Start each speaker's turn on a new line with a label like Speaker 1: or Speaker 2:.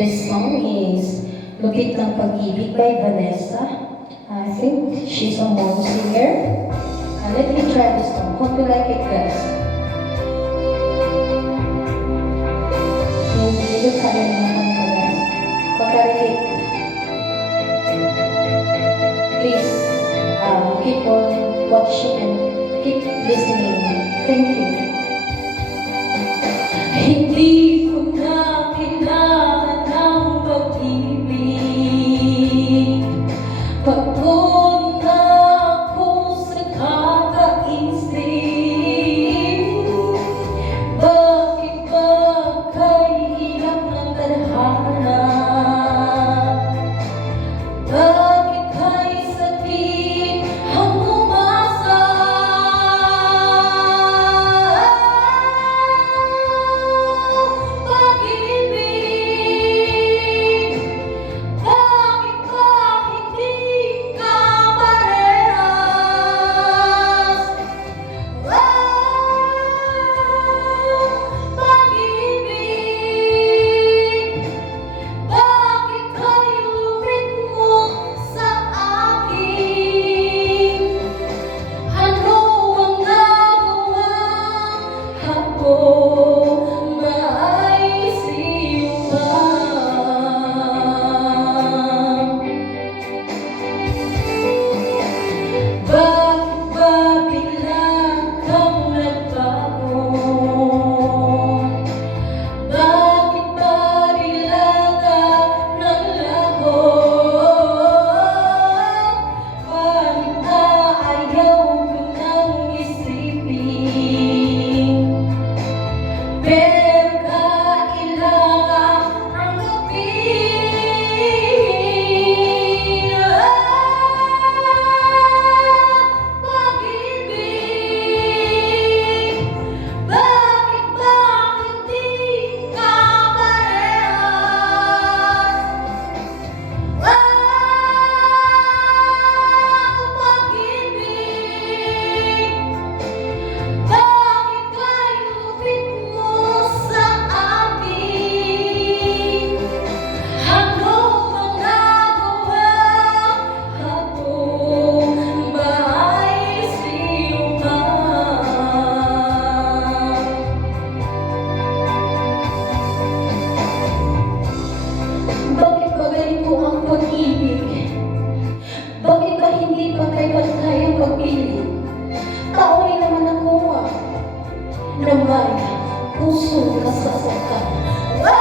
Speaker 1: The song is Lupit ng Pag-ibig by Vanessa. I think she's a mom singer. Uh, let me try this song. Hope you like it guys. Medyo kaya naman ko guys. Please, um, keep on watching and keep listening. Thank you. Hindi 더 Romântica, o sul da sua sacana.